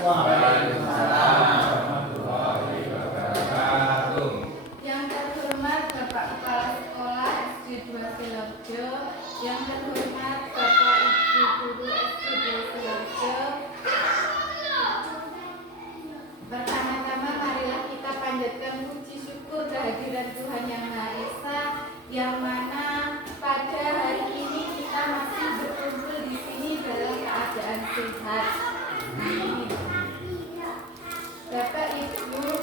Waalaikumsalam warahmatullahi wabarakatuh. Yang terhormat Bapak Kepala Sekolah SD 2 Sidoarjo, yang terhormat Bapak Ibu Guru SD 2 Sidoarjo. Pertama-tama marilah kita panjatkan puji syukur kehadiran Tuhan Yang Maha Esa, yang mana pada hari ini kita masih berkumpul di sini dalam keadaan sehat. Amin. Bapak Ibu,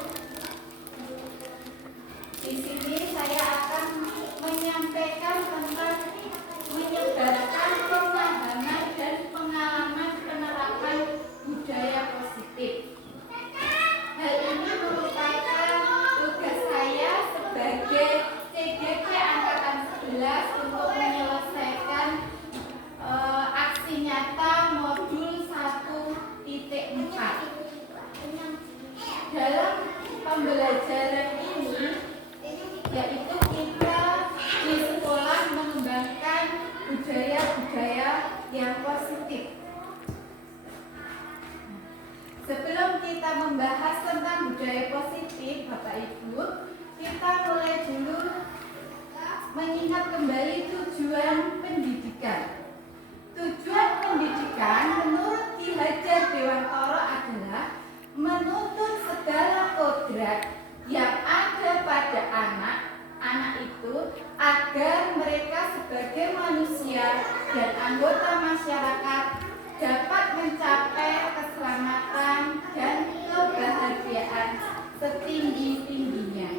di sini saya akan menyampaikan tentang menyebarkan pemahaman dan pengalaman penerapan budaya positif. Hal ini merupakan tugas saya sebagai CGP Angkatan 11 untuk menyelesaikan aksi nyata modul 1.4. Dalam pembelajaran ini, yaitu kita di sekolah mengembangkan budaya-budaya yang positif. Sebelum kita membahas tentang budaya positif, Bapak Ibu, kita mulai dulu mengingat kembali tujuan pendidikan. Tujuan pendidikan menurut Ki Hajar Dewantara adalah menuntut segala kodrat yang ada pada anak itu agar mereka sebagai manusia dan anggota masyarakat dapat mencapai keselamatan dan kebahagiaan setinggi-tingginya.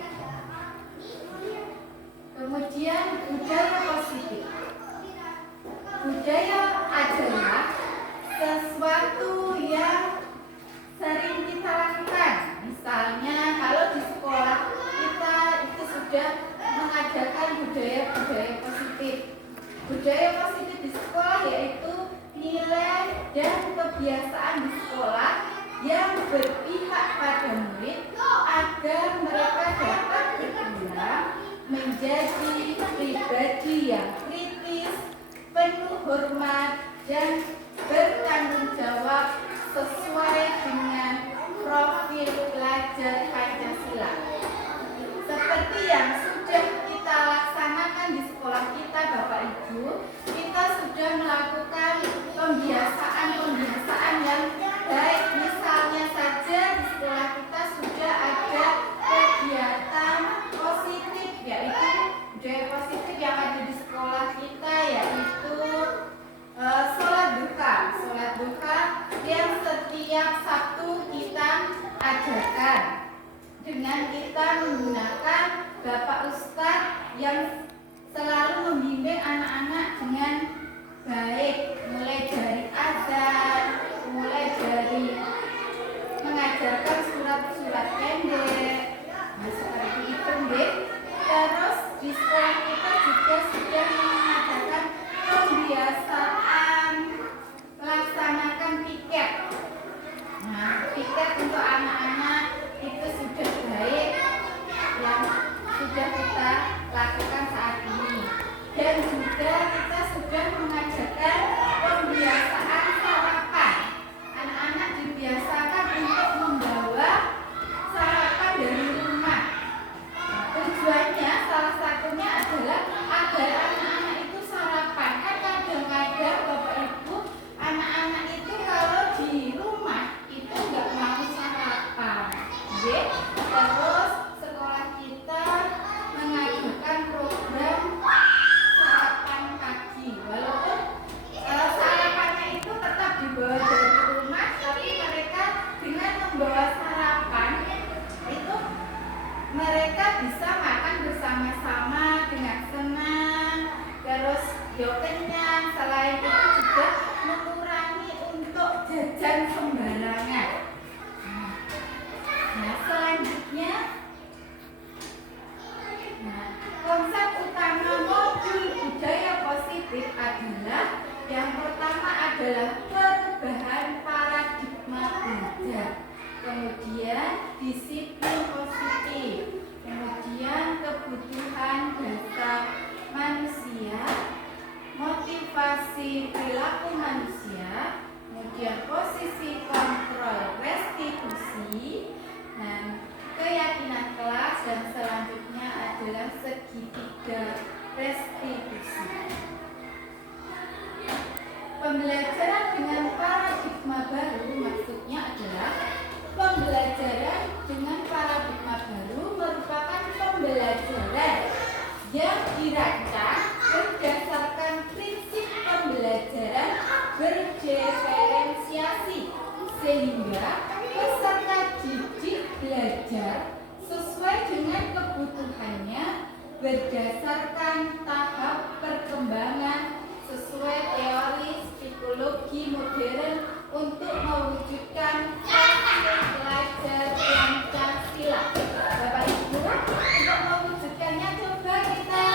Kemudian budaya positif. Budaya adalah sesuatu yang sering kita lakukan. Misalnya kalau di sekolah kita itu sudah mengajarkan budaya-budaya positif. Budaya positif di sekolah yaitu nilai dan kebiasaan di sekolah yang berpihak pada murid agar mereka dapat berkembang menjadi pribadi yang kritis, penuh hormat, dan bertanggung jawab sesuai dengan profil pelajar Pancasila. Seperti yang sudah kita laksanakan di sekolah kita, Bapak Ibu, kita sudah melakukan pembiasaan yang baik. Misalnya saja di sekolah kita sudah ada kegiatan positif, yaitu budaya positif yang ada di sekolah kita, yaitu sholat duha yang setiap Sabtu kita adakan dengan kita menggunakan Bapak Ustadz yang selalu membimbing anak-anak dengan baik, mulai dari azan, mulai dari mengajarkan surat-surat pendek, seperti itu, Dek. Terus di sekolah kita juga sudah mengadakan pembiasaan melaksanakan piket. Nah, piket untuk anak-anak itu sudah baik yang sudah kita lakukan saat ini. Dan juga kita sudah mengajarkan pembiasaan sarapan. Anak-anak dibiasakan untuk membawa sarapan dari rumah. Tujuannya salah satunya adalah agar anak-anak itu sarapan. Kan kadang-kadang Bapak Ibu, anak-anak itu kalau di rumah itu nggak mau sarapan. Terus sekolah kita mengajukan program sarapan pagi. Walaupun sarapannya itu tetap dibawa dari rumah, tapi mereka dengan membawa sarapan itu mereka bisa makan bersama-sama dengan senang, terus kenyang. Selain itu juga mengurangi untuk jajan sembarangan. Nah, selanjutnya, konsep utama modul budaya positif adalah yang pertama adalah perubahan paradigma belajar, kemudian disiplin positif, kemudian kebutuhan dasar manusia, motivasi perilaku manusia, kemudian posisi kontrol restitusi, dan keyakinan kelas, dan selanjutnya adalah segitiga restitusi. Pembelajaran dengan paradigma baru maksudnya adalah pembelajaran dengan paradigma baru merupakan pembelajaran yang dirancang berdasarkan prinsip pembelajaran berdiferensiasi, sehingga peserta didik belajar sesuai dengan kebutuhannya berdasarkan tahap perkembangan sesuai teori psikologi modern untuk mewujudkan hasil belajar Pancasila. Bapak Ibu, untuk mewujudkannya coba kita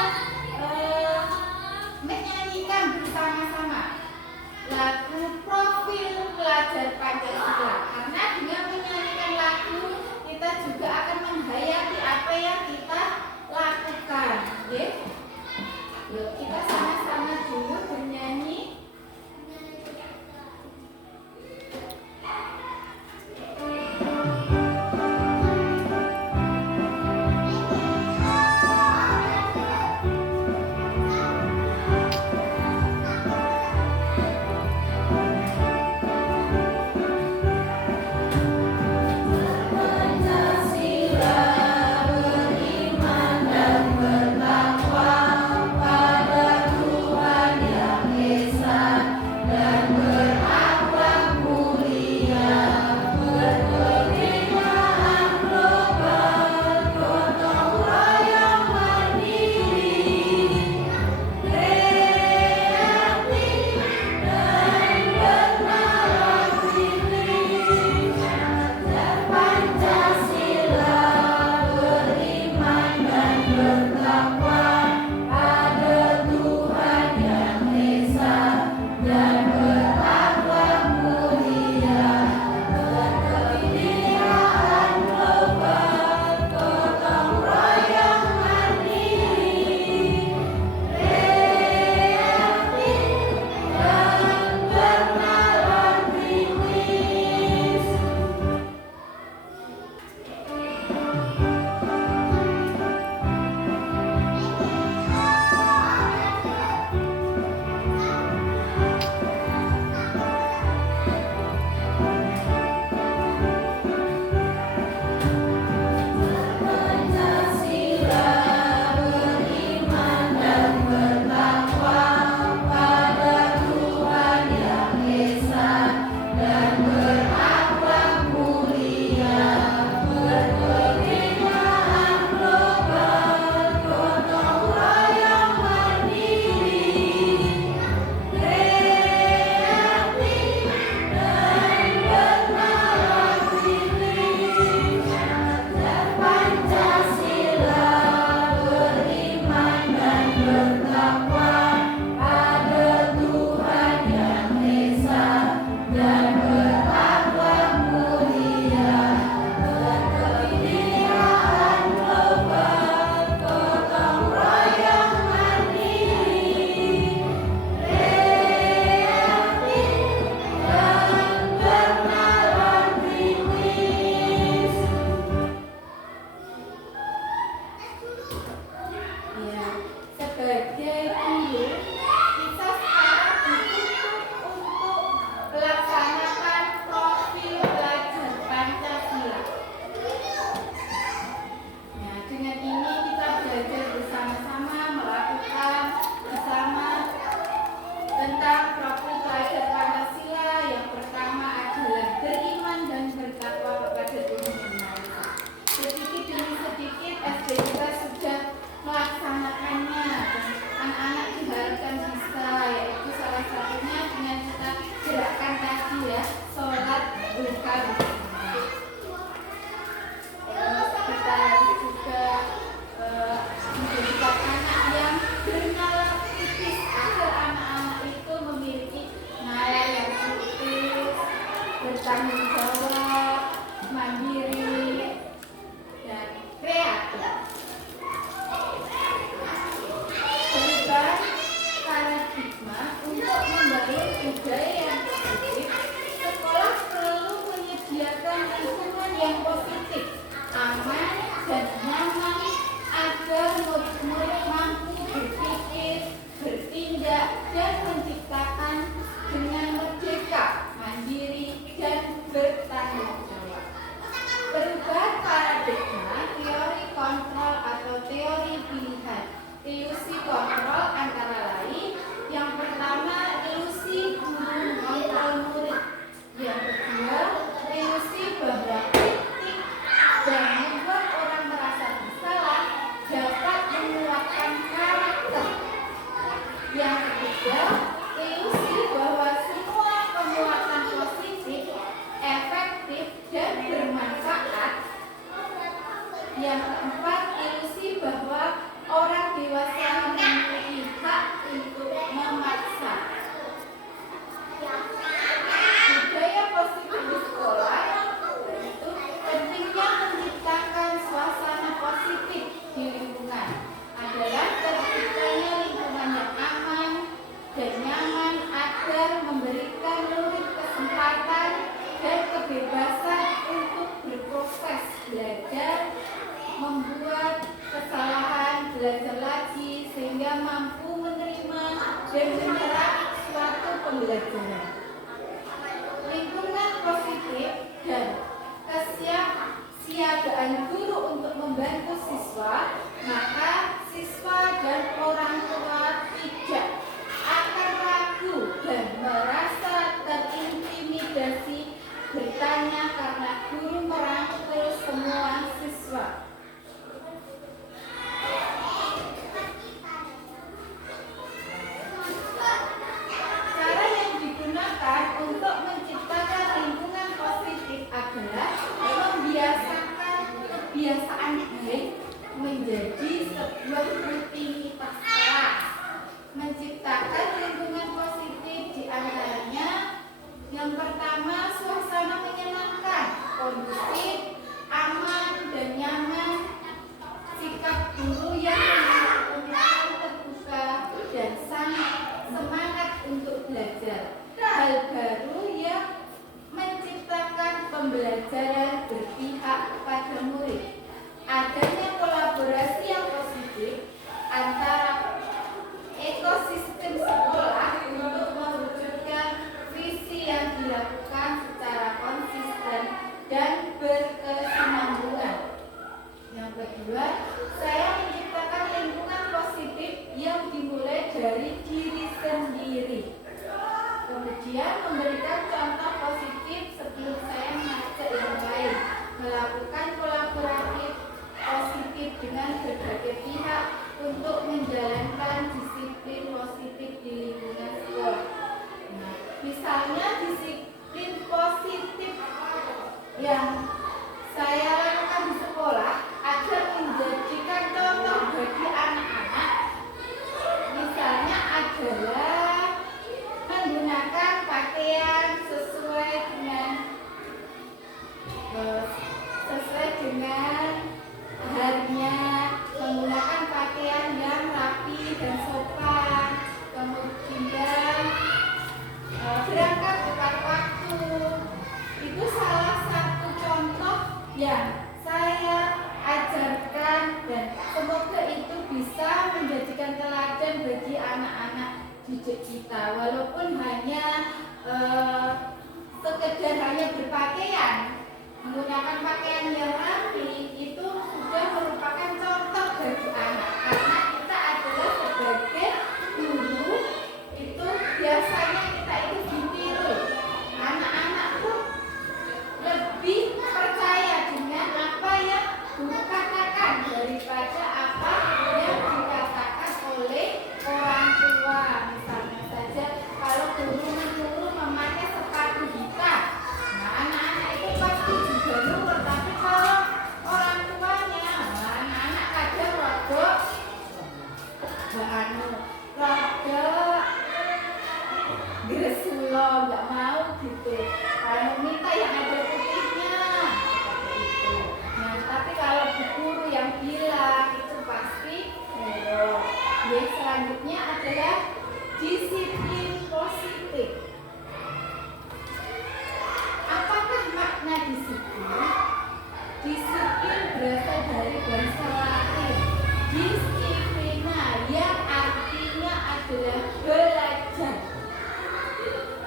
agar memberikan murid kesempatan dan kebebasan untuk berproses belajar, membuat kesalahan, belajar lagi sehingga mampu menerima dan menyerap suatu pembelajaran. Lingkungan positif dan kesiapsiagaan guru untuk membantu siswa, maka siswa dan orang tua tidak akan ragu dan merasa terintimidasi bertanya karena guru merangkul semua siswa. Cara yang digunakan untuk menciptakan lingkungan positif adalah membiasakan kebiasaan baik menjadi sebuah rutinitas kelas. Menciptakan lingkungan positif diantaranya yang pertama, suasana menyenangkan, kondusif, aman dan nyaman, sikap guru yang terbuka dan sangat semangat untuk belajar hal baru yang menciptakan pembelajaran berpihak pada murid. Adanya kolaborasi yang positif antara ekosistem sekolah untuk mewujudkan visi yang dilakukan secara konsisten dan berkesinambungan. Yang kedua, saya menciptakan lingkungan positif yang dimulai dari diri sendiri. Kemudian memberikan contoh positif sebelum saya mengajak yang lain, melakukan kolaborasi positif dengan berbagai pihak untuk menjalankan disiplin positif di lingkungan sekolah. Nah, misalnya disiplin positif yang saya lakukan di sekolah agar menjadikan contoh bagi anak-anak, misalnya adalah menggunakan pakaian sesuai dengan harinya, menggunakan pakaian yang rapi dan sopan, kemudian berangkat tepat waktu. Itu salah satu contoh yang saya ajarkan dan semoga itu bisa menjadikan teladan bagi anak-anak didik kita. Walaupun hanya sekedar hanya berpakaian, menggunakan pakaian yang rapi, itu sudah merupakan contoh bagi anak. Karena kita adalah sebagai guru, itu biasanya kita itu ditiru. Anak-anak pun lebih percaya dengan apa yang guru katakan daripada apa yang dikatakan oleh orang tua. Misalnya saja kalau guru menyuruh memakai sepatu hitam, nah anak-anak itu pasti juga nurut. Tapi kalau orang tuanya, anak-anak kadang rodok gresulo, nggak mau gitu. Kalau minta yang ada putihnya seperti itu. Nah, tapi kalau guru yang bilang itu pasti nurut. Yang selanjutnya adalah disiplin positif. Apakah makna disiplin? Disiplin berasal dari bahasa Latin disiplina yang artinya adalah belajar.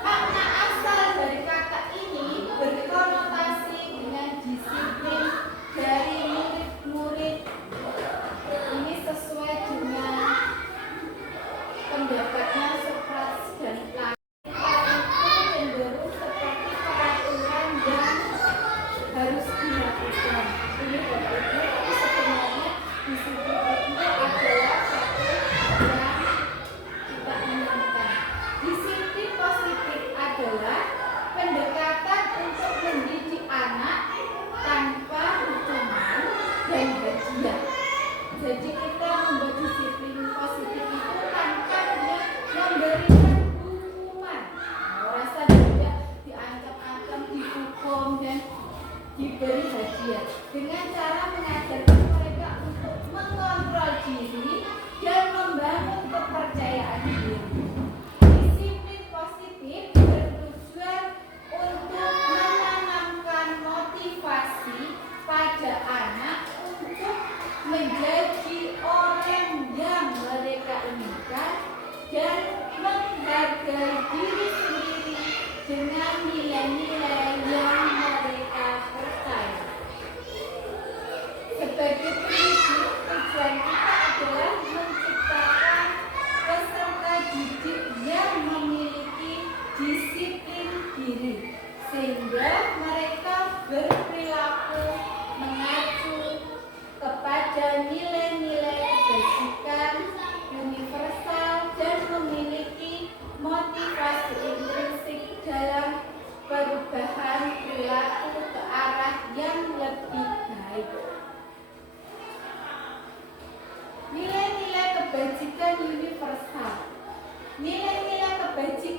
Makna asal dari kata ini berkonotasi dengan disiplin dari murid-murid. Ini sesuai dengan pendapatnya Socrates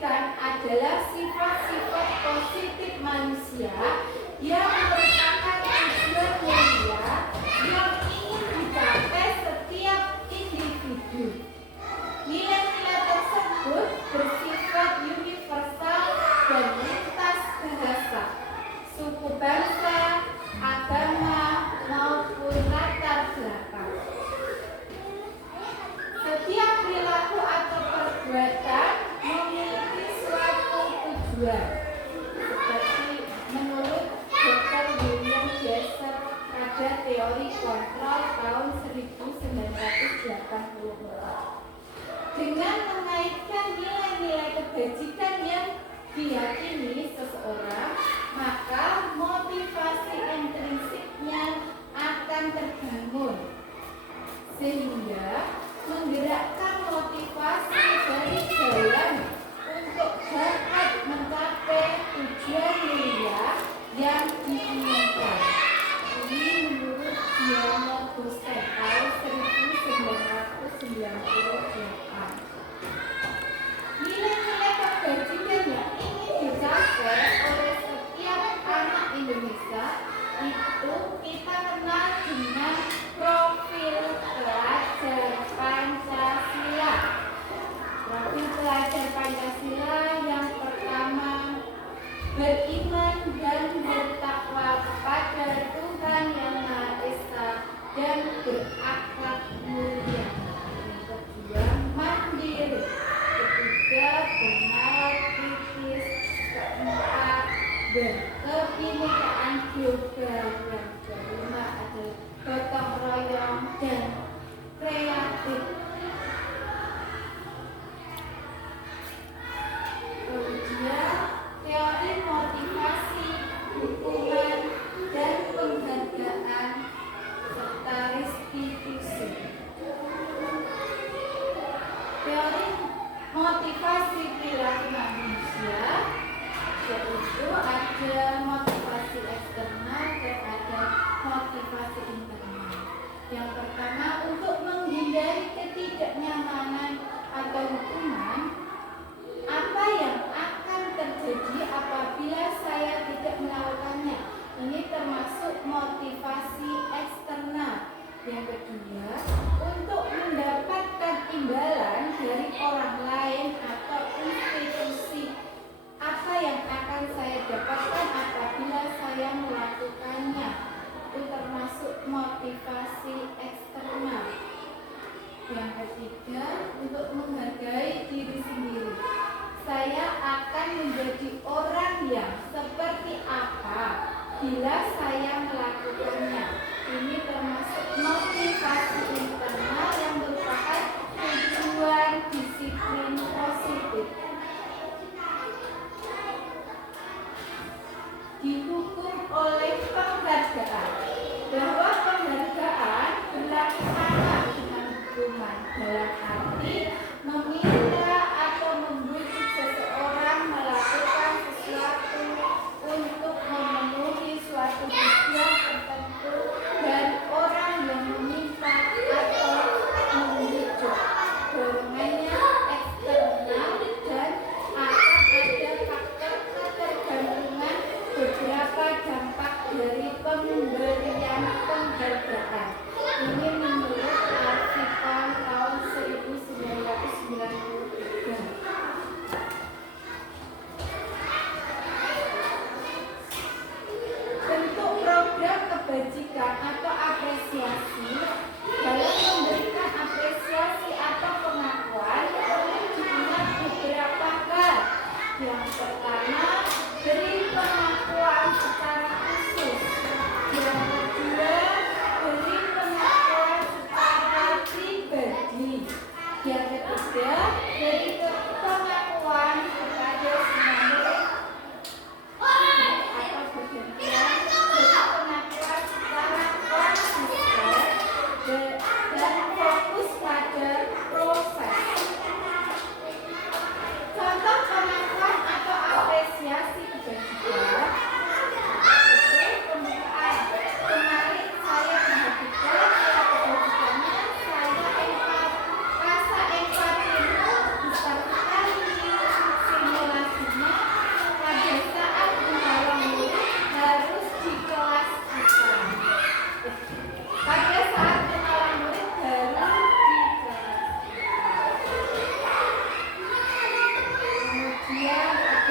sebutkan adalah sifat-sifat positif manusia yang merupakan tujuan mulia yang ingin dicapai setiap individu. Nilai-nilai tersebut bersifat universal dan lintas bahasa, suku bangsa, agama, maupun latar belakang. Setiap perilaku atau perbuatan memiliki suatu tujuan. Seperti menurut Dr. William James pada teori kontrol tahun 1984. Dengan mengaitkan nilai-nilai kebajikan yang diyakini seseorang, maka motivasi intrinsiknya akan terbangun, sehingga menggerakkan motivasi dari dalam untuk dapat mencapai tujuan mulia yang diinginkan. Ini menurut Diana Boston tahun 1998. Nilai-nilai kebajikan yang ingin dicapai oleh setiap anak Indonesia itu kita kenal dengan profil pelajar Pancasila. Profil pelajar Pancasila yang pertama, beriman dan bertakwa kepada Tuhan Yang Maha Esa dan berakhlak mulia. Yang kedua, mandiri. Ketiga, benar kritis. Keempat, berkebinekaan global. Yang kelima adalah gotong royong dan kreatif. Kemudian teori motivasi, dukungan, dan penghargaan serta restitusi. Teori motivasi perilaku manusia yaitu ada motivasi eksternal dan ada motivasi internal. Yang pertama, untuk menghindari ketidaknyamanan atau hukuman, apa yang akan terjadi apabila saya tidak melakukannya. Ini termasuk motivasi eksternal. Yang kedua, untuk mendapatkan imbalan dari orang lain atau institusi. Apa yang akan saya dapatkan apabila saya melakukannya. Itu termasuk motivasi eksternal. Yang ketiga, untuk menghargai diri sendiri. Saya akan menjadi orang yang seperti apa bila saya melakukannya. Ini termasuk motivasi internal yang merupakan tujuan disiplin positif. Dihukum oleh penghargaan, bahwa penghargaan berlaku sama dengan hukuman, dalam arti meminta atau membujuk seseorang melakukan sesuatu untuk memenuhi suatu tujuan tertentu, dan orang yang meminta atau membujuk dorongannya eksternal dan akan ada faktor ketergantungan beberapa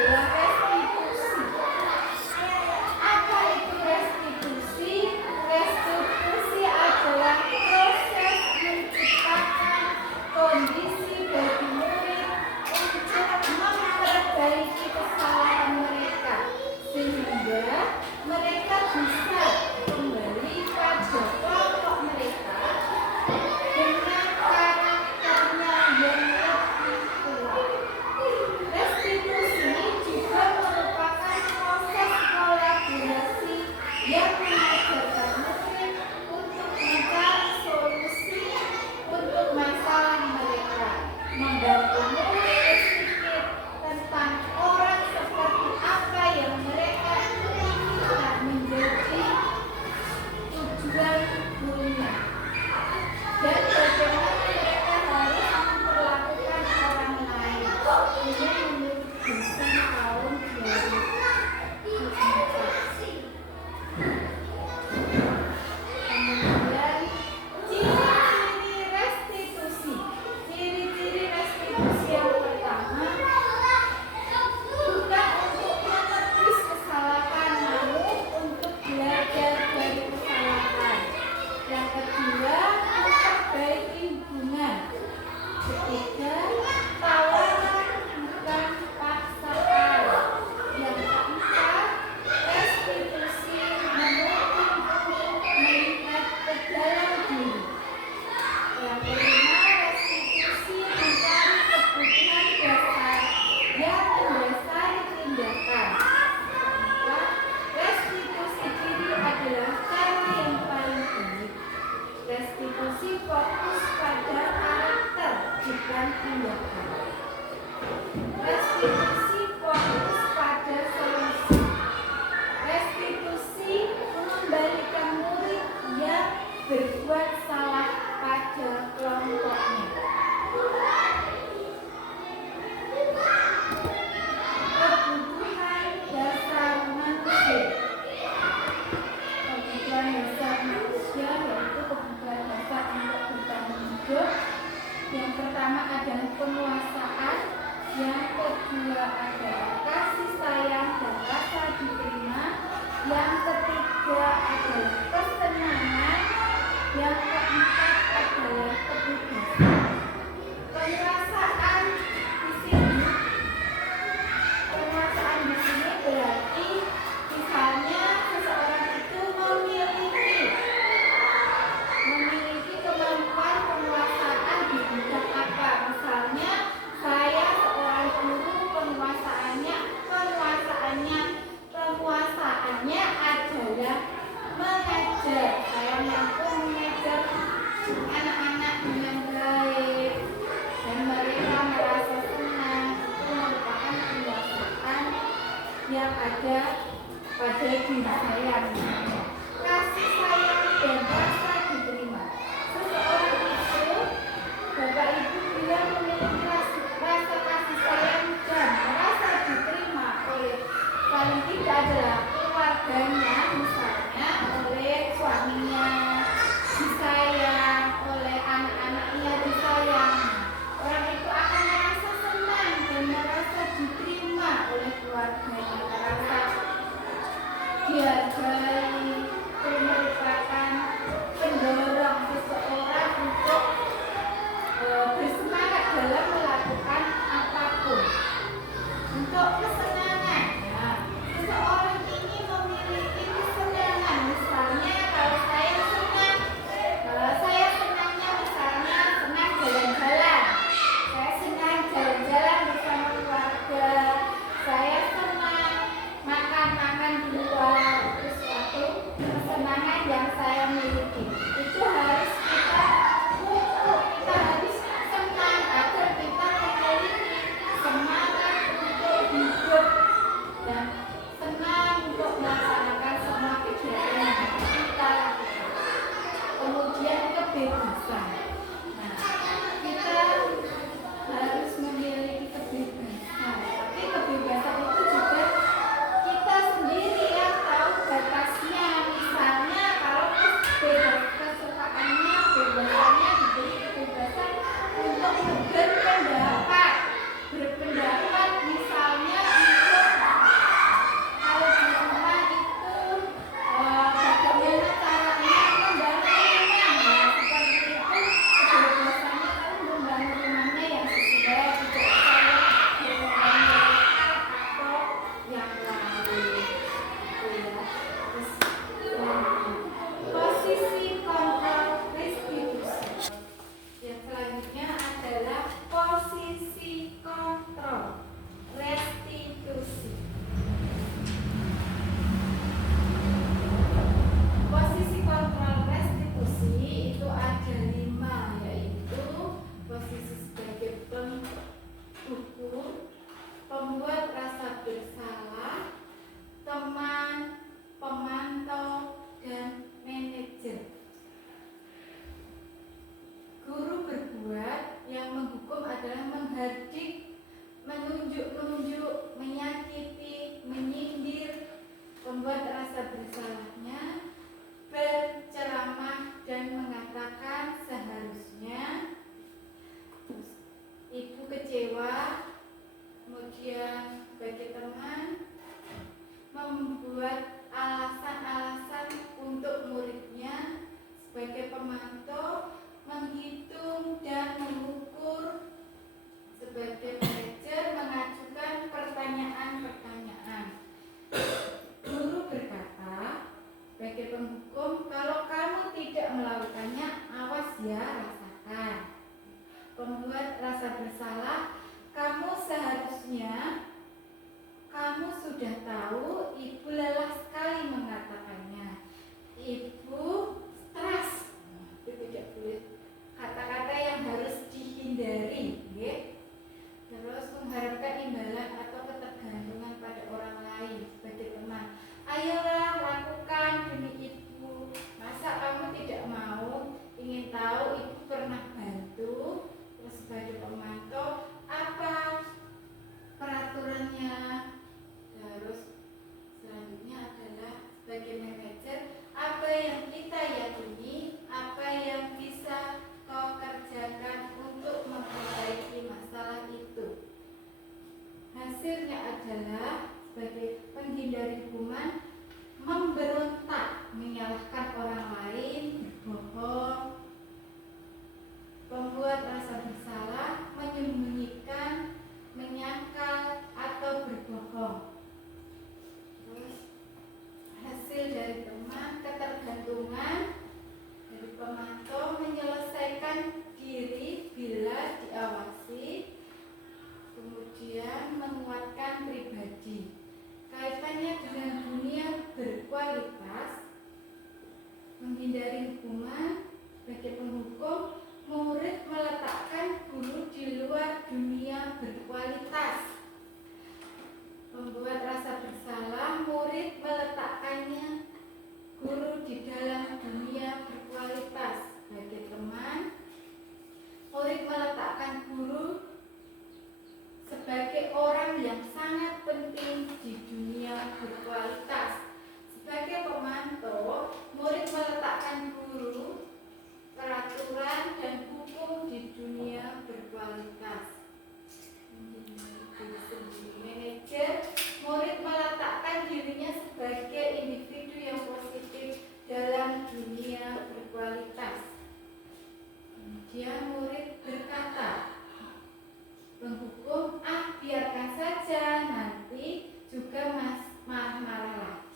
adalah restitusi. Apa itu restitusi? Restitusi adalah proses menciptakan kondisi bagi murid untuk memperbaiki kesalahan mereka sehingga mereka bisa kembali pada kelompok mereka dengan karakternya yang lebih kuat. Restitusi juga merupakan proses kolaborasi yang mengajarkan murid untuk mencari solusi untuk masalah mereka, membantu murid berpikir tentang orang seperti apa yang mereka inginkan menjadi tujuan dunia, dan bagaimana mereka harus memperlakukan orang lain. Ini menurut Gibson tahun 2004. Kemudian ciri-ciri restitusi. Ciri-ciri restitusi yang pertama, bukan untuk menebus kesalahan, namun untuk belajar dari kesalahan. Yang kedua, memperbaiki hubungan. Ketiga, tawaran bukan paksaan. Yang keempat, restitusi menuntut untuk melihat ke dalam diri. Yang kelima, restitusi mencari kebutuhan dasar yang mendasari tindakan. Keempat, restitusi diri adalah cara yang paling baik. Restitusi fokus pada karakter, bukan tindakan. Restitusi fokus pada solusi. Restitusi mengembalikan murid yang berbuat salah pada kelompoknya. Kebutuhan dasar manusia. Kebutuhan dasar manusia yaitu kebutuhan dasar untuk bertahan hidup. Yang pertama adalah penguasaan, yang kedua adalah kasih sayang dan rasa diterima, yang ketiga adalah kesenangan, yang keempat adalah kebebasan. Penguasaan di sini berarti misalnya seseorang itu memiliki kemampuan penguasaan di bidang apa. Misalnya saya seorang guru, penguasaannya adalah mengajar. Saya mampu mengajar anak-anak dengan baik dan mereka merasa senang. Itu merupakan penguasaan yang ada pada diri saya. Kasih sayang dan rasa diterima. Seseorang itu, Bapak Ibu bila memiliki rasa kasih sayang dan rasa diterima oleh paling tidak adalah keluarganya, misalnya oleh suaminya disayang, oleh anak-anaknya disayang, orang itu akan merasa senang dan merasa diterima oleh keluarganya, merasa dihargai. Itu merupakan pendorong seseorang untuk bersemangat dalam melakukan apapun. Untuk kesenangan, seseorang ini memiliki kesenangan. Misalnya kalau saya senangnya misalnya senang jalan-jalan. Saya senang jalan-jalan bersama keluarga. Saya senang makan-makan di luar. Itu suatu kesenangan yang saya miliki. Itu harus kita harus senang agar kita memiliki semangat untuk hidup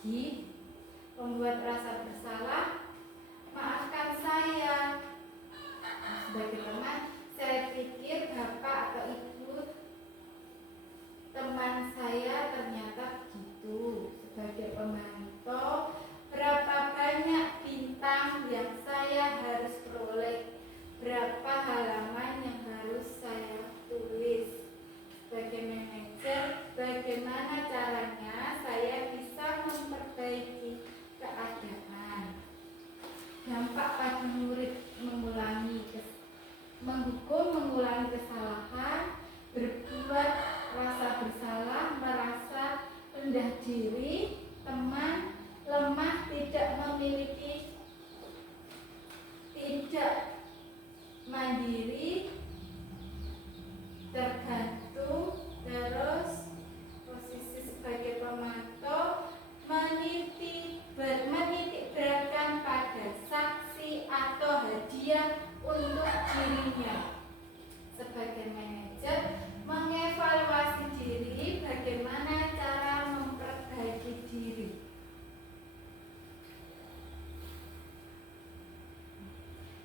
lagi, membuat rasa bersalah, maafkan saya. Sebagai teman, saya pikir bapak atau ibu teman saya ternyata begitu. Sebagai pemantau, berapa banyak bintang yang saya harus peroleh, berapa halaman yang harus saya tulis. Sebagai manajer, bagaimana caranya saya bisa memperbaiki keadaan. Dampak pada murid mengulangi kesalahan, berbuat rasa bersalah, merasa rendah diri, teman, lemah, tidak mandiri, tergantung. Terus posisi sebagai pemantau, menitik beratkan pada saksi atau hadiah untuk dirinya. Sebagai manajer, mengevaluasi diri, bagaimana cara memperbaiki diri.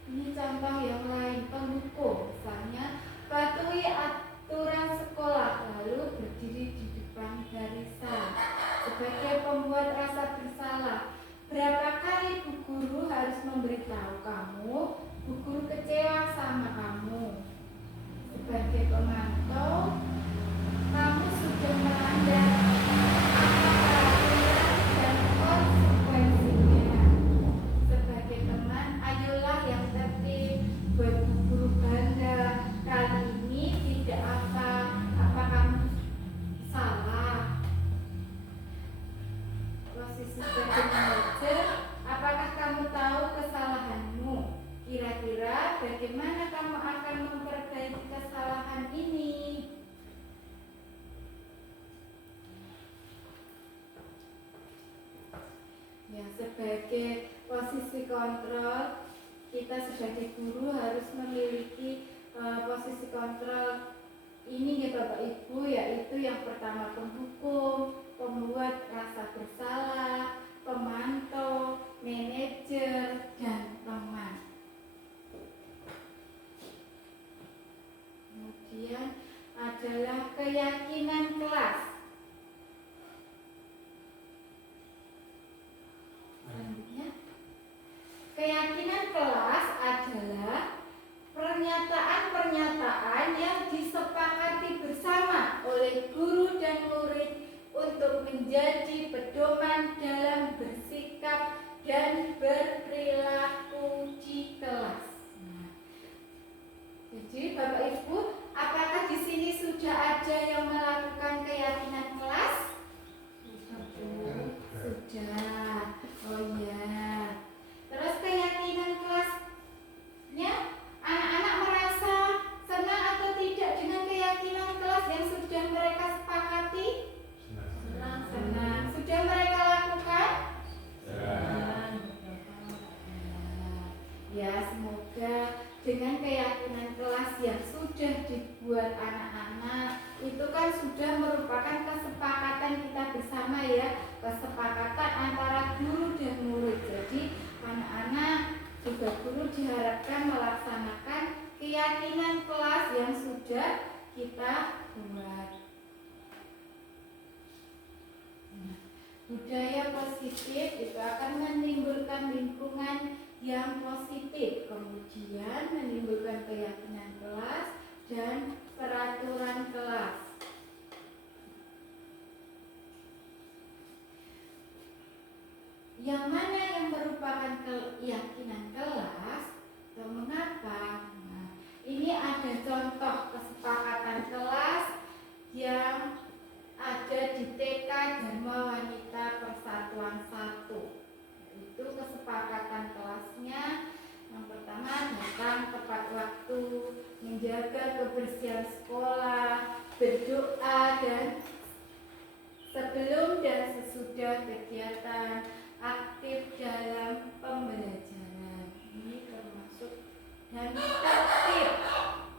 Ini contoh yang lain, pendukung. Misalnya, patuhi aturan sekolah, lalu berdiri di depan barisan. Sebagai pembuat rasa bersalah, berapa kali bu guru harus memberitahu kamu, bu guru kecewa sama kamu. Sebagai pemantau, kamu sudah melanggar peraturan dan konsekuensinya. Sebagai teman, ayolah yang tertib, buat bu guru bangga. Kali ini tidak apa kamu salah. Posisi sebagai manajer, apakah kamu tahu kesalahanmu? Kira-kira bagaimana kamu akan memperbaiki kesalahan ini? Ya, sebagai posisi kontrol, kita sebagai guru harus memiliki posisi kontrol ini ya Bapak Ibu, yaitu yang pertama penghukum, pembuat rasa bersalah, pemantau, manajer, dan teman. Kemudian adalah keyakinan kelas. Selanjutnya, keyakinan kelas adalah pernyataan-pernyataan yang disepakati bersama oleh guru dan murid untuk menjadi pedoman dalam bersikap dan berperilaku di kelas. Jadi Bapak Ibu, apakah di sini sudah ada yang melakukan keyakinan kelas? Sudah. Oh ya. Terus keyakinan kelasnya, anak-anak merasa senang atau tidak dengan keyakinan kelas yang sudah mereka sepakati? Senang. Sudah mereka lakukan? Senang. Ya, semoga dengan keyakinan kelas yang sudah dibuat anak-anak, itu kan sudah merupakan kesepakatan kita bersama ya, kesepakatan antara guru dan murid. Jadi anak-anak juga guru diharapkan melaksanakan keyakinan kelas yang sudah kita buat. Budaya positif itu akan menimbulkan lingkungan yang positif, kemudian menimbulkan keyakinan kelas dan peraturan kelas. Yang mana yang merupakan keyakinan kelas atau mengapa? Nah, ini ada contoh kesepakatan kelas yang ada di TK Dharma Wanita Persatuan 1. Itu kesepakatan kelasnya. Yang pertama, datang tepat waktu, menjaga kebersihan sekolah, berdoa dan sebelum dan sesudah kegiatan, aktif dalam pembelajaran. Ini termasuk dan tertib.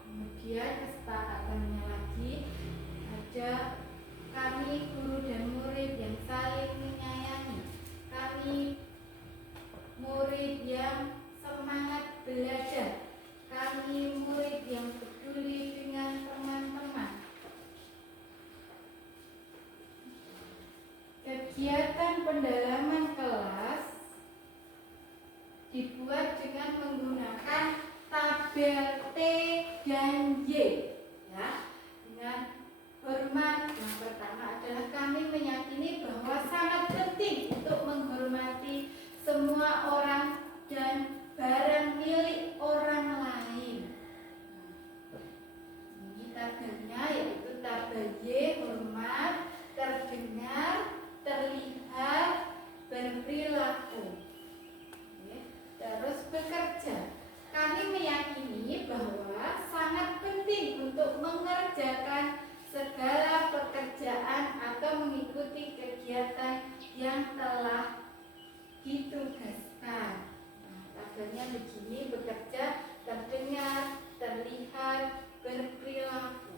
Kemudian kesepakatannya lagi ada kami guru dan murid yang saling menyayangi. Kegiatan pendalaman kelas dibuat dengan menggunakan tabel T dan Y, ya. Dengan hormat, yang pertama adalah kami meyakini bahwa sangat penting untuk menghormati semua orang dan barang milik orang lain. Ini tabelnya, yaitu tabel Y, hormat, terdengar, terlihat, berperilaku. Terus bekerja. Kami meyakini bahwa sangat penting untuk mengerjakan segala pekerjaan atau mengikuti kegiatan yang telah ditugaskan. Nah, tabelnya begini: bekerja, terdengar, terlihat, berperilaku.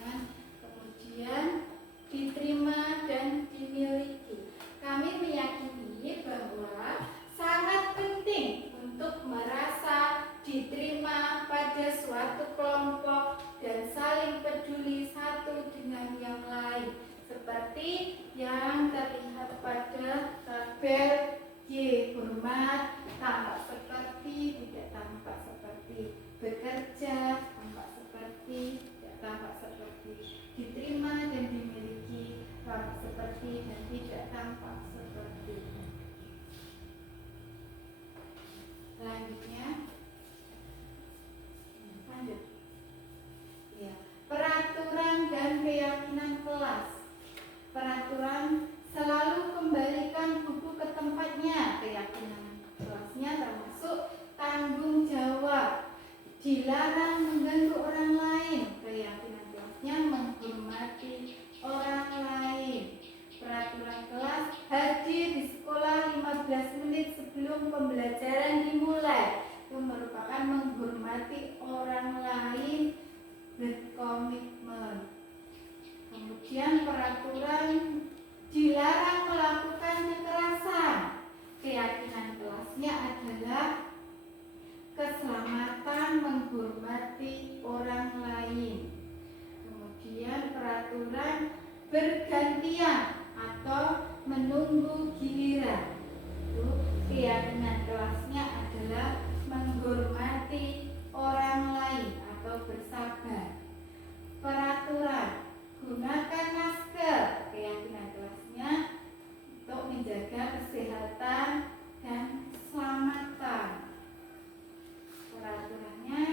Nah, kemudian diterima dan dimiliki. Kami meyakini bahwa sangat penting untuk merasa diterima pada suatu kelompok dan saling peduli satu dengan yang lain, seperti yang terlihat pada tabel Y. Hormat tampak seperti, tidak tampak seperti; bekerja tampak seperti, tidak tampak seperti; diterima dan dimiliki tampak seperti dan tidak tampak seperti. Selanjutnya, lanjut. Ya, peraturan dan keyakinan kelas. Peraturan: selalu kembalikan buku ke tempatnya. Keyakinan kelasnya termasuk tanggung jawab, dilarang mengganggu orang lain. Keyakinan kelasnya menghormati orang lain. Peraturan kelas: hadir di sekolah 15 menit sebelum pembelajaran dimulai. Itu merupakan menghormati orang lain, berkomitmen. Kemudian peraturan: dilarang melakukan kekerasan. Keyakinan kelasnya adalah keselamatan, menghormati orang lain. Kemudian peraturan: bergantian atau menunggu giliran. Itu keyakinan kelasnya adalah menghormati orang lain atau bersabar. Peraturan: gunakan masker. Keyakinan kelasnya untuk menjaga kesehatan dan keselamatan. Peraturannya: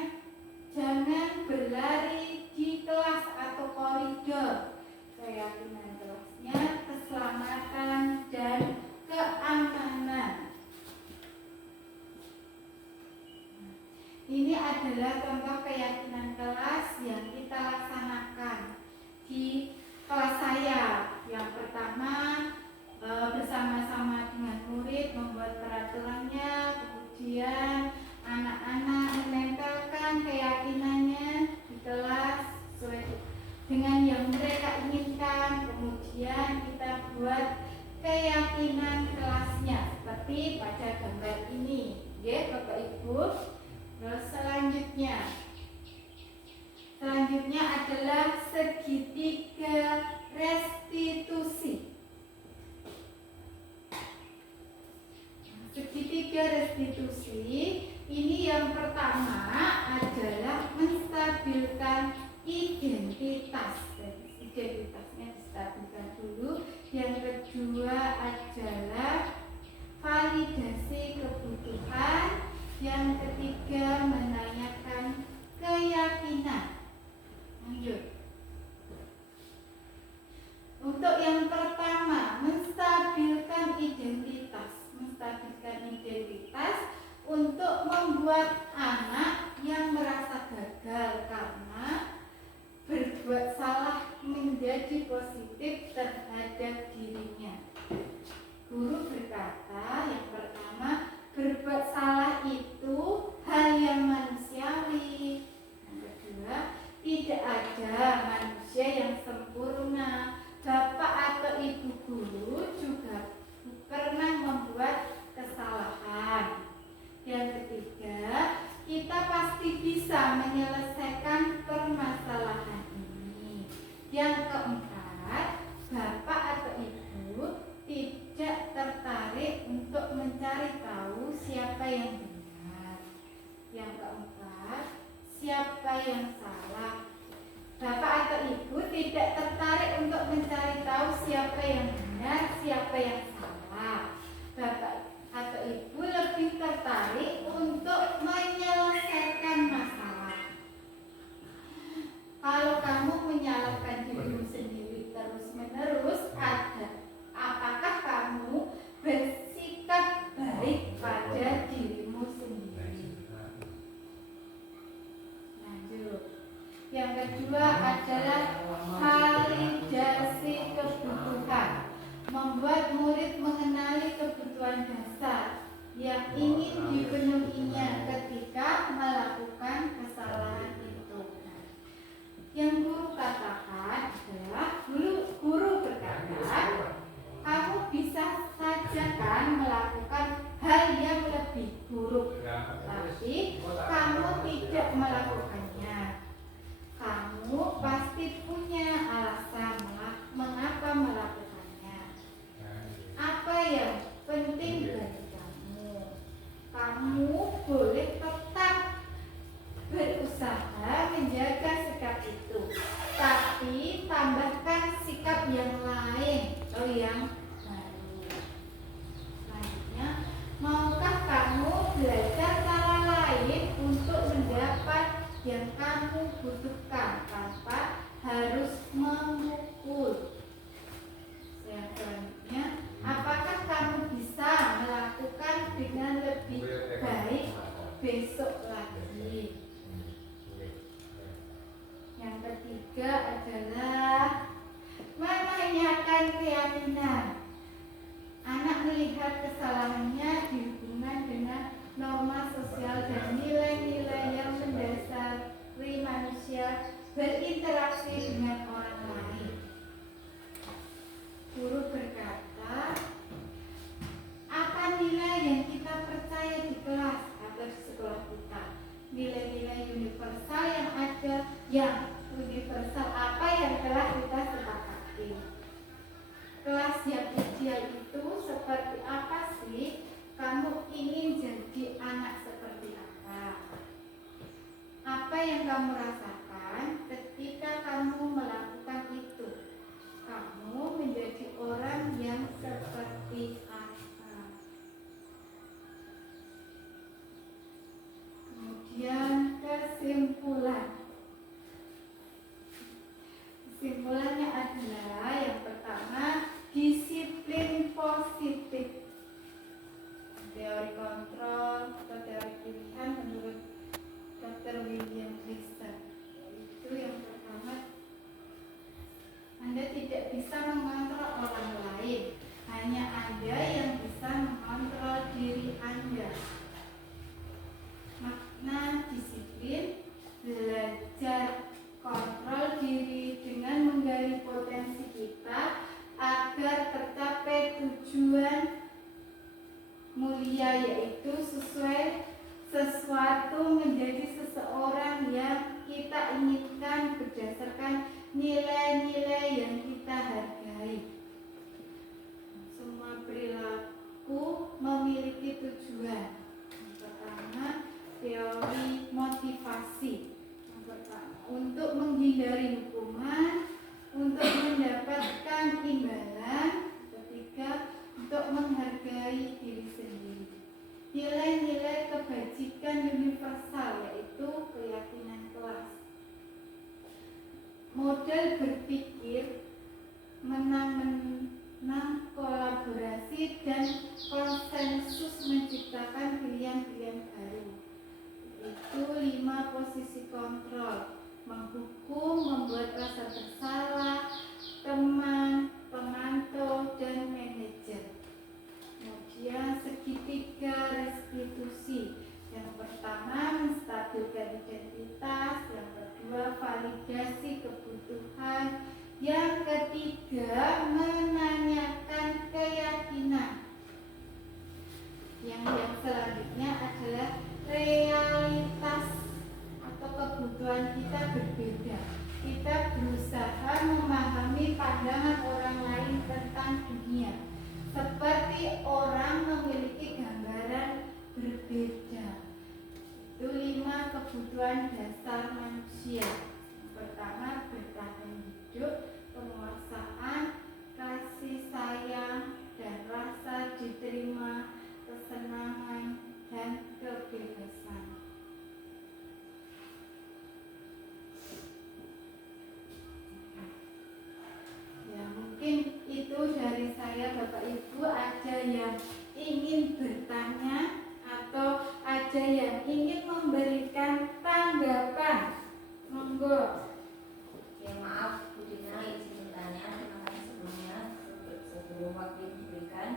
jangan berlari di kelas atau koridor. Keyakinan kelasnya keselamatan dan keamanan. Ini adalah contoh keyakinan kelas yang kita laksanakan di kelas saya. Yang pertama, bersama-sama dengan murid membuat peraturannya, kemudian anak-anak menempelkan keyakinannya di kelas sesuai dengan yang mereka inginkan. Kemudian kita buat keyakinan kelasnya seperti pada gambar ini, ya Bapak Ibu. Terus selanjutnya adalah segitiga restitusi. Segitiga restitusi ini yang pertama adalah menstabilkan identitas. Identitasnya distabilkan dulu. Yang kedua adalah validasi kebutuhan. Yang ketiga menanyakan keyakinan. Lanjut. Untuk yang pertama, menstabilkan identitas. Menstabilkan identitas untuk membuat anak yang merasa gagal karena berbuat salah menjadi positif terhadap dirinya. Guru berkata, yang pertama, berbuat salah itu hal yang manusiawi. Yang kedua, tidak ada manusia yang sempurna. Bapak atau ibu guru juga pernah membuat kesalahan. Yang ketiga, kita pasti bisa menyelesaikan permasalahan ini. Yang keempat, Bapak atau ibu penting bagi kamu. Kamu boleh tetap berusaha menjaga sikap itu, tapi tambahkan sikap yang lain atau yang baru. Selanjutnya, maukah kamu belajar cara lain untuk mendapat yang kamu butuhkan tanpa harus memukul? Yang selanjutnya, apakah kamu bisa melakukan dengan lebih baik besok lagi? Yang ketiga adalah menanyakan keyakinan. Anak melihat kesalahannya dihubungkan dengan norma sosial dan nilai-nilai yang mendasari manusia berinteraksi dengan orang lain. Guru berkata, apa nilai yang kita percaya di kelas atau di sekolah kita? Nilai-nilai universal yang ada, yang universal apa yang telah kita sepakati. Kelas yang ideal itu seperti apa sih? Kamu ingin jadi anak seperti apa? Apa yang kamu rasakan ketika kamu melakukan itu? Kamu menjadi orang yang seperti apa? Kemudian kesimpulan. Kesimpulannya adalah yang pertama, disiplin positif. Teori kontrol atau teori pilihan menurut Dr. William Glasser. Itu yang pertama, Anda tidak bisa mengontrol orang lain, hanya Anda yang bisa mengontrol diri Anda. Makna disiplin, belajar kontrol diri dengan menggali potensi kita agar tercapai tujuan mulia, yaitu sesuatu menjadi seseorang yang kita inginkan berdasarkan nilai-nilai yang kita hargai. Semua perilaku memiliki tujuan. Yang pertama, teori motivasi. Yang pertama, untuk menghindari hukuman, untuk mendapatkan imbalan. Ketiga, untuk menghargai diri sendiri. Nilai-nilai kebajikan universal, yaitu keyakinan kelas. Model berpikir menang-menang, kolaborasi dan konsensus menciptakan pilihan-pilihan baru. Itu 5 posisi kontrol: menghukum, membuat rasa bersalah, teman, pemantau, dan manajer. Kemudian segitiga restitusi. Yang pertama, menstabilkan identitas. Yang kedua, validasi kebutuhan. Yang ketiga, menanyakan keyakinan. Yang selanjutnya adalah realitas atau kebutuhan kita berbeda. Kita berusaha memahami pandangan orang lain tentang dunia, seperti orang memiliki gambaran berbeda. Itu 5 kebutuhan dasar manusia. Yang pertama, bertahan hidup, penguasaan, kasih sayang, dan rasa diterima, kesenangan, dan kebebasan. Ya, mungkin itu dari saya, Bapak Ibu. Ada yang ingin bertanya atau ada yang ingin memberikan tanggapan? Monggo. Ya, maaf Bu Dina, izin bertanya. Terima kasih sebelumnya. Sebelum waktu yang diberikan,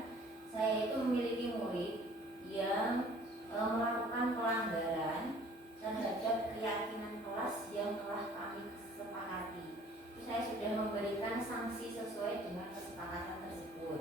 saya itu memiliki murid yang melakukan pelanggaran terhadap keyakinan kelas yang telah kami sepakati. Saya sudah memberikan sanksi sesuai dengan kesepakatan tersebut.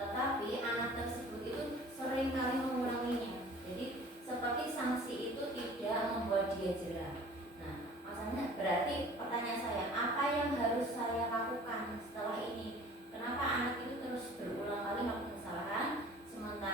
Tetapi anak tersebut itu sering kali mengulanginya. Jadi seperti sanksi itu tidak membuat dia jerah. Nah, maksudnya berarti pertanyaan saya, apa yang harus saya lakukan setelah ini? Kenapa anak itu terus berulang kali melakukan kesalahan, sementara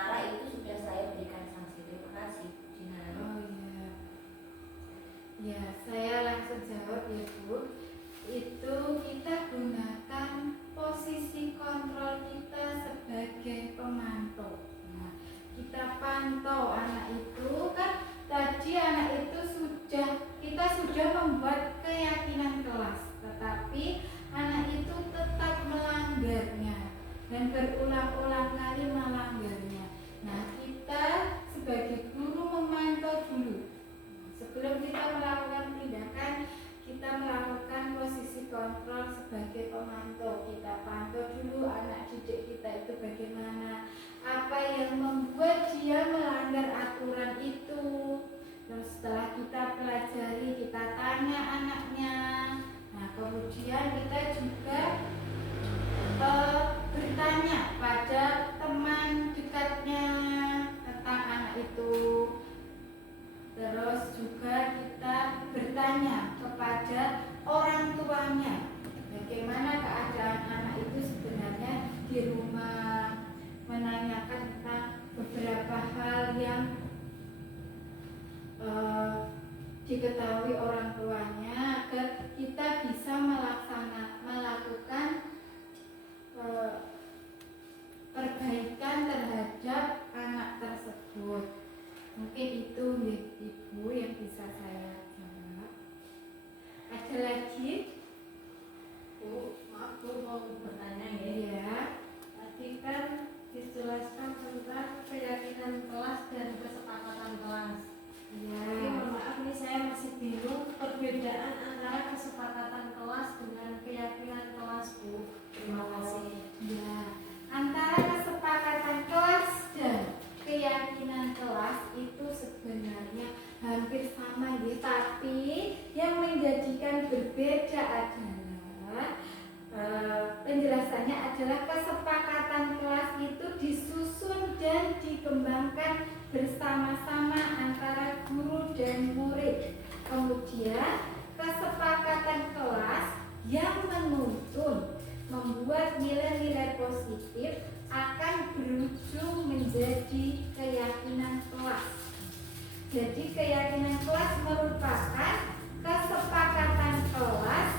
di rumah, menanyakan tentang beberapa hal yang diketahui orang tuanya agar kita bisa melakukan perbaikan terhadap anak tersebut. Mungkin itu Ibu yang bisa saya jawab. Ada lagi? Bu, maaf Bu, mau bertanya ya. Iya. Tadi kan dijelaskan tentang keyakinan kelas dan kesepakatan kelas. Iya. Tapi mohon maaf nih saya masih bingung perbedaan antara kesepakatan kelas dengan keyakinan kelas Bu. Terima kasih. Ya, antara kesepakatan kelas dan keyakinan kelas itu sebenarnya hampir sama ya, tapi yang menjadikan berbeda adalah penjelasannya adalah kesepakatan kelas itu disusun dan dikembangkan bersama-sama antara guru dan murid. Kemudian kesepakatan kelas yang menuntun membuat nilai-nilai positif akan berujung menjadi keyakinan kelas. Jadi keyakinan kelas merupakan kesepakatan kelas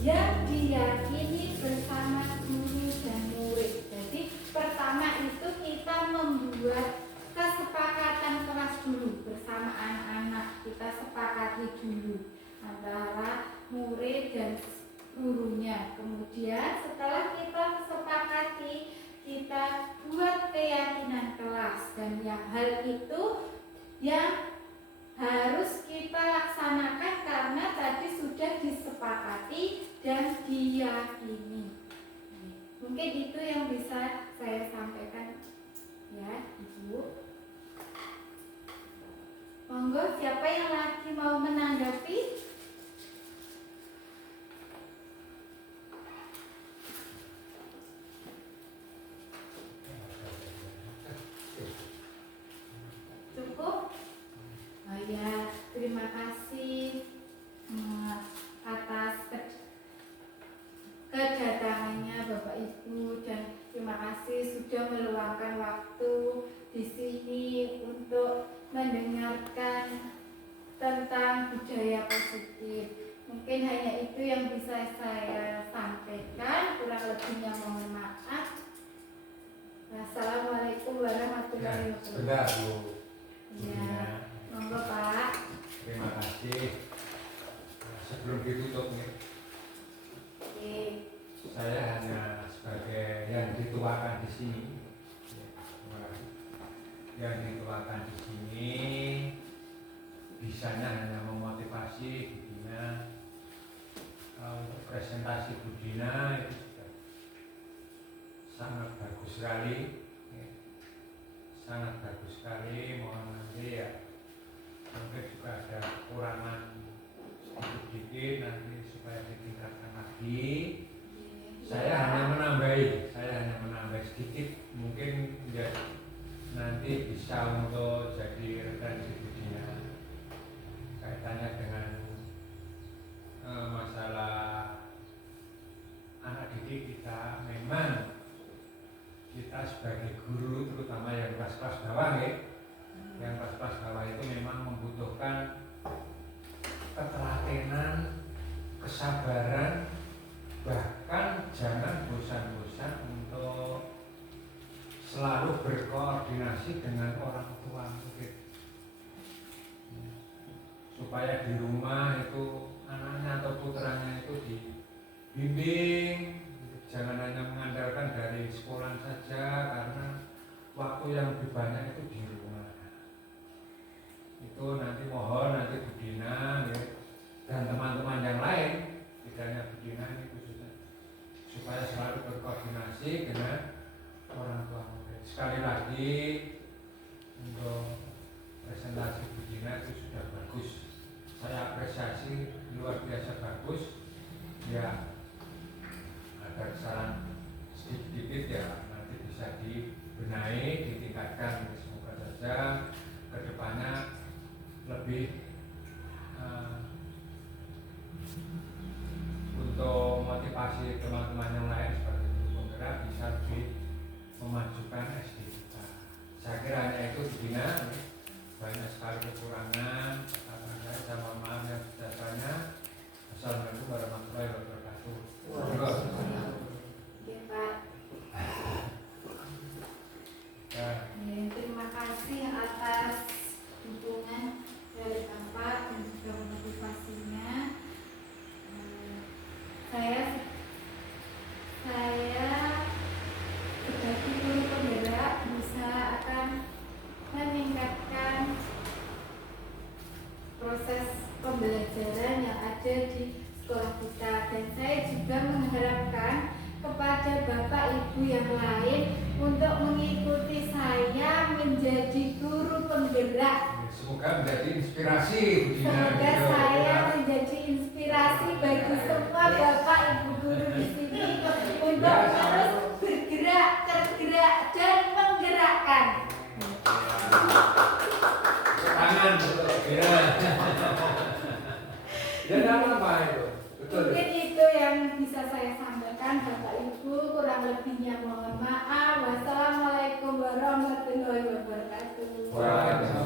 yang diyakini bersama guru dan murid. Jadi pertama itu kita membuat kesepakatan kelas dulu bersama anak-anak, kita sepakati dulu antara murid dan gurunya. Kemudian setelah kita sepakati, kita buat keyakinan kelas, dan yang hal itu yang harus kita laksanakan karena tadi sudah disepakati dan diyakini. Mungkin itu yang bisa saya sampaikan ya Ibu. Monggo, siapa yang lagi mau menanggapi? Cukup? Oh ya, terima kasih atas kedatangannya Bapak Ibu, dan terima kasih sudah meluangkan waktu di sini untuk mendengarkan tentang budaya positif. Mungkin hanya itu yang bisa saya sampaikan, kurang lebihnya mohon maaf. Assalamualaikum warahmatullahi wabarakatuh. Sebentar Bu. Ya, monggo Pak. Terima kasih. Sebelum ditutup nih, Oke. saya hanya sebagai yang dituakan di sini. Terima kasih. Yang dituakan di sini bisanya hanya memotivasi Budina. Untuk presentasi Budina itu sudah sangat bagus sekali, sangat bagus sekali. Mohon nanti ya, mungkin juga ada kekurangan sedikit nanti supaya ditingkatkan lagi. Saya hanya menambah sedikit, mungkin ya nanti bisa untuk jadi referensi Budina kaitannya dengan masalah anak didik kita. Memang kita sebagai guru, terutama yang kelas-kelas bawah ya, yang kelas-kelas bawah itu memang membutuhkan ketelatenan, kesabaran, bahkan jangan bosan-bosan untuk selalu berkoordinasi dengan orang tua murid, supaya di rumah itu anaknya atau putranya itu dibimbing. Jangan hanya mengandalkan dari sekolah saja, karena waktu yang lebih banyak itu di rumah. Itu nanti mohon nanti Budina ya, dan teman-teman yang lain, tidak hanya Budina ini khususnya, supaya selalu berkoordinasi dengan orang tua murid. Sekali lagi untuk presentasi Budina itu sudah bagus, saya apresiasi, luar biasa bagus ya. Ada kesalahan sedikit ya, nanti bisa dibenahi, ditingkatkan. Semoga saja kedepannya lebih untuk motivasi teman-teman yang lain seperti itu penggerak bisa lebih yang lain untuk mengikuti saya menjadi guru penggerak. Semoga menjadi inspirasi Bu Dina. Semoga gitu, saya ya. menjadi inspirasi bagi semua bapak ibu guru di sini untuk terus bergerak, tergerak dan menggerakkan. Tangan betul. Ya. Ya enggak apa-apa itu. Betul. Mungkin itu yang bisa saya sampaikan Bapak Ibu, kurang lebihnya mohon maaf. Wassalamualaikum warahmatullahi wabarakatuh. Waalaikumsalam.